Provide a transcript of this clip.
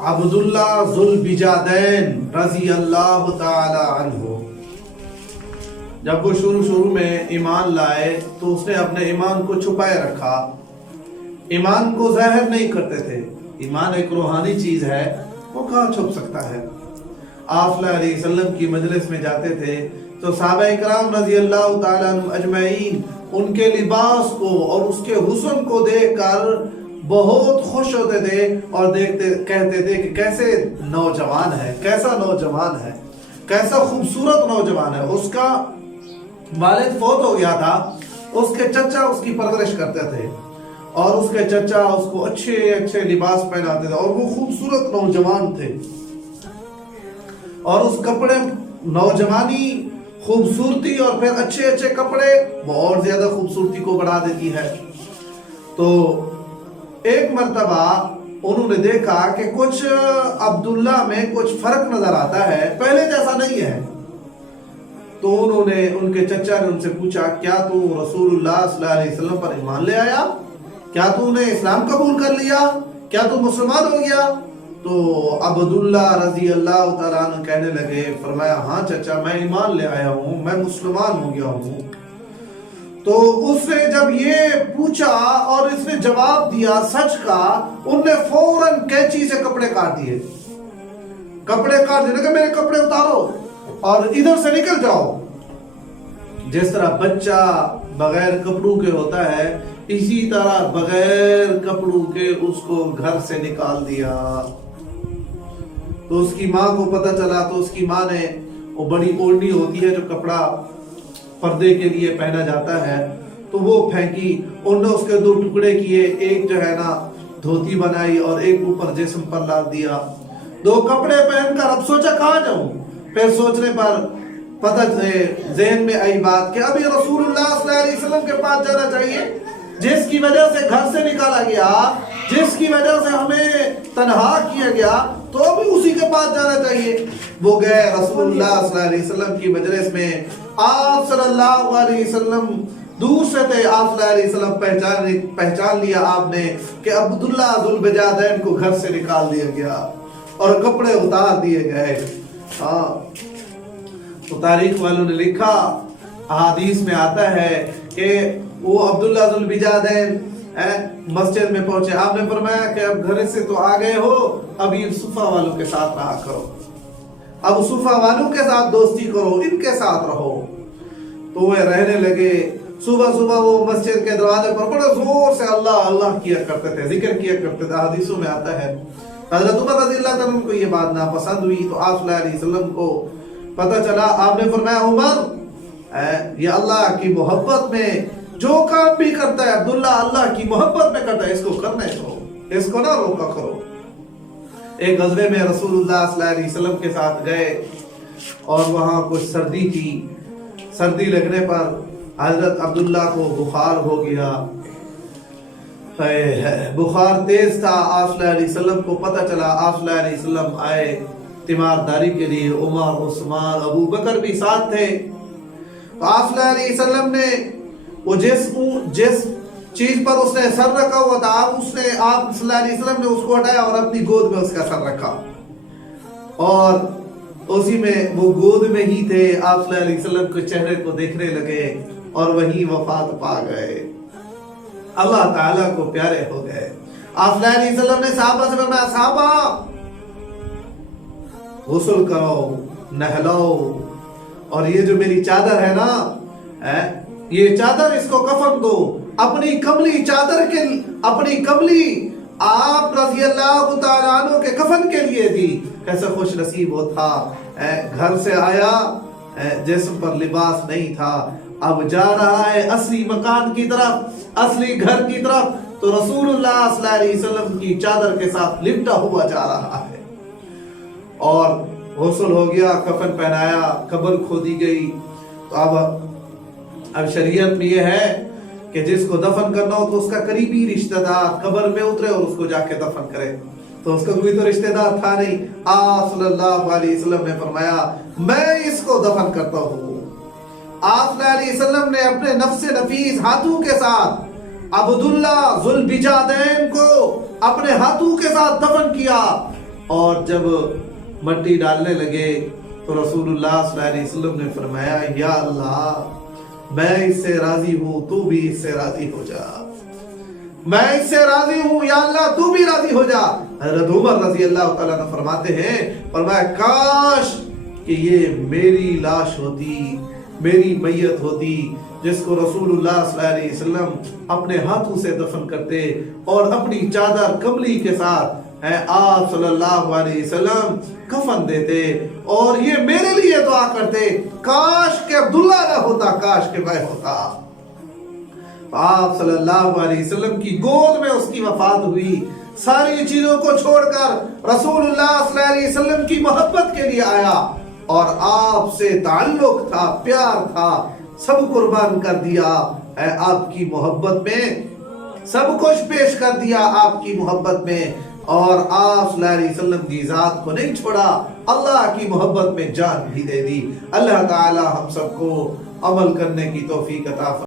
عبداللہ ذوالبجادین رضی اللہ تعالی عنہ جب وہ شروع میں ایمان لائے تو اس نے اپنے ایمان کو چھپائے رکھا، ایمان کو ظاہر نہیں کرتے تھے۔ ایمان ایک روحانی چیز ہے، وہ کہاں چھپ سکتا ہے۔ آپ صلی اللہ علیہ وسلم کی مجلس میں جاتے تھے تو صحابہ کرام رضی اللہ تعالیٰ عنہ اجمعین ان کے لباس کو اور اس کے حسن کو دیکھ کر بہت خوش ہوتے تھے اور کہتے تھے کہ کیسے نوجوان ہے، کیسا نوجوان ہے، کیسا خوبصورت نوجوان ہے۔ اس کا والد فوت ہو گیا تھا، اس کے چچا اس کی پرورش کرتے تھے اور اس کے چچا اس کو اچھے لباس پہناتے تھے اور وہ خوبصورت نوجوان تھے، اور اس کپڑے نوجوانی خوبصورتی اور پھر اچھے کپڑے بہت زیادہ خوبصورتی کو بڑھا دیتی ہے۔ تو ایک مرتبہ انہوں نے دیکھا کہ کچھ عبداللہ میں کچھ فرق نظر آتا ہے، پہلے جیسا نہیں ہے۔ تو انہوں نے ان کے چچا نے ان سے پوچھا، کیا تو رسول اللہ صلی اللہ علیہ وسلم پر ایمان لے آیا؟ کیا تو نے اسلام قبول کر لیا؟ کیا تو مسلمان ہو گیا؟ تو عبداللہ رضی اللہ تعالیٰ عنہ کہنے لگے، فرمایا ہاں چچا میں ایمان لے آیا ہوں، میں مسلمان ہو گیا ہوں۔ تو اس نے جب یہ پوچھا اور اس نے جواب دیا سچ کا، ان نے فوراً کینچی سے کپڑے کاٹ دیے، کہ میرے کپڑے اتارو اور ادھر سے نکل جاؤ۔ جس طرح بچہ بغیر کپڑوں کے ہوتا ہے، اسی طرح بغیر کپڑوں کے اس کو گھر سے نکال دیا۔ تو اس کی ماں کو پتہ چلا تو اس کی ماں نے، وہ بڑی اوڑھنی ہوتی ہے جو کپڑا پردے کے لیے پہنا جاتا ہے، تو وہ پھینکی۔ انہوں نے اس کے دو ٹکڑے کیے، ایک جو ہے نا دھوتی بنائی اور ایک اوپر جسم پر لا دیا۔ دو کپڑے پہن کر اب سوچا کہاں جاؤں؟ پھر سوچنے پر پتہ ذہن میں آئی بات کہ ابھی رسول اللہ صلی اللہ علیہ وسلم کے پاس جانا چاہیے، جس کی وجہ سے گھر سے نکالا گیا، جس کی وجہ سے ہمیں تنہا کیا گیا، تو ابھی اسی کے پاس جانا چاہیے۔ وہ گئے رسول اللہ صلی اللہ علیہ وسلم کی مجلس میں۔ آپ صلی اللہ علیہ وسلم دور سے تھے، آپ صلی اللہ علیہ وسلم پہچان لیا آپ نے کہ عبداللہ ذوالبجادین کو گھر سے نکال دیا گیا اور کپڑے اتار دیے گئے۔ تو تاریخ والوں نے لکھا، احادیث میں آتا ہے کہ وہ عبداللہ ذوالبجادین مسجد میں پہنچے، آپ نے فرمایا کہ اب گھر سے تو آ گئے ہو، اب یہ صفہ والوں کے ساتھ رہا کرو، اب صفہ والوں کے ساتھ دوستی کرو، ان کے ساتھ رہو۔ تو وہ رہنے لگے۔ صبح وہ مسجد کے دروازے پر بڑے زور سے اللہ اللہ کیا کرتے تھے، ذکر کیا کرتے تھے۔ حدیثوں میں آتا ہے حضرت عمر رضی اللہ عنہ کو یہ بات ناپسند ہوئی، تو آپ صلی اللہ علیہ وسلم کو پتہ چلا۔ آپ نے فرمایا عمر، یہ اللہ کی محبت میں جو کام بھی کرتا ہے عبداللہ اللہ کی محبت میں کرتا ہے، اس کو کرنے دو، اس کو نہ روکا کرو۔ ایک غزوے میں رسول اللہ صلی اللہ علیہ وسلم کے ساتھ گئے اور وہاں کچھ سردی تھی، سردی لگنے پر حضرت عبداللہ کو بخار ہو گیا، بخار تیز تھا۔ آپ صلی اللہ علیہ وسلم کو پتہ چلا، آپ صلی اللہ علیہ وسلم آئے تیمارداری کے لیے، عمر، عثمان، ابو بکر بھی ساتھ تھے۔ تو آپ صلی اللہ علیہ وسلم نے وہ جس چیز پر اس نے سر رکھا ہوا تھا، آپ صلی اللہ علیہ وسلم نے اس کو ہٹایا اور اپنی گود میں اس کا سر رکھا، اور اسی میں وہ گود میں ہی تھے۔ آپ صلی اللہ علیہ وسلم کے چہرے کو دیکھنے لگے اور وہیں وفات پا گئے، اللہ تعالیٰ کو پیارے ہو گئے۔ آپ صلی اللہ علیہ وسلم نے صحابہ سے فرمایا، صحابہ غسل کرو، نہلاؤ، اور یہ جو میری چادر ہے نا، یہ چادر اس کو کفن دو۔ اپنی کملی چادر کے، اپنی کملی آپ رضی اللہ تعالیٰ عنہ کے کفن کے لیے دی۔ کیسا خوش نصیب وہ تھا، گھر سے آیا، جسم پر لباس نہیں تھا، اب جا رہا ہے اصلی مکان کی طرف، اصلی گھر کی طرف، تو رسول اللہ صلی اللہ علیہ وسلم کی چادر کے ساتھ لپٹا ہوا جا رہا ہے۔ اور غسل ہو گیا، کفن پہنایا، قبر کھودی گئی۔ تو اب شریعت میں یہ ہے کہ جس کو دفن کرنا ہو تو اس کا قریبی رشتہ دار قبر میں اترے اور اس کو جا کے دفن کرے۔ تو اس کا کوئی تو رشتہ دار تھا نہیں۔ آپ صلی اللہ علیہ وسلم نے فرمایا، میں اس کو دفن کرتا ہوں۔ آپ صلی اللہ علیہ وسلم نے اپنے نفس نفیس ہاتھوں کے ساتھ عبداللہ ذوالبجادین کو اپنے ہاتھوں کے ساتھ دفن کیا، اور جب مٹی ڈالنے لگے تو رسول اللہ صلی اللہ علیہ وسلم نے فرمایا یا اللہ میں اس سے راضی ہوں، تو بھی اس سے راضی ہو جا، میں اس سے راضی ہوں یا اللہ تو بھی راضی ہو جا۔ حضرت عمر رضی اللہ تعالیٰ عنہ فرماتے ہیں، فرمایا کاش کہ یہ میری لاش ہوتی، میری میت ہوتی، جس کو رسول اللہ صلی اللہ علیہ وسلم اپنے ہاتھوں سے دفن کرتے اور اپنی چادر کملی کے ساتھ آپ صلی اللہ علیہ وسلم کفن دیتے، اور یہ میرے لیے دعا کرتے کاش کہ عبداللہ نہ ہوتا، کاش کہ میں ہوتا۔ آپ صلی اللہ علیہ وسلم کی گود میں اس کی وفات ہوئی، ساری چیزوں کو چھوڑ کر رسول اللہ صلی اللہ علیہ وسلم کی محبت کے لیے آیا، اور آپ سے تعلق تھا، پیار تھا، سب قربان کر دیا آپ کی محبت میں، سب کچھ پیش کر دیا آپ کی محبت میں، اور آپ صلی اللہ علیہ وسلم کی ذات کو نہیں چھوڑا، اللہ کی محبت میں جان بھی دے دی۔ اللہ تعالی ہم سب کو عمل کرنے کی توفیق عطا فرمائے۔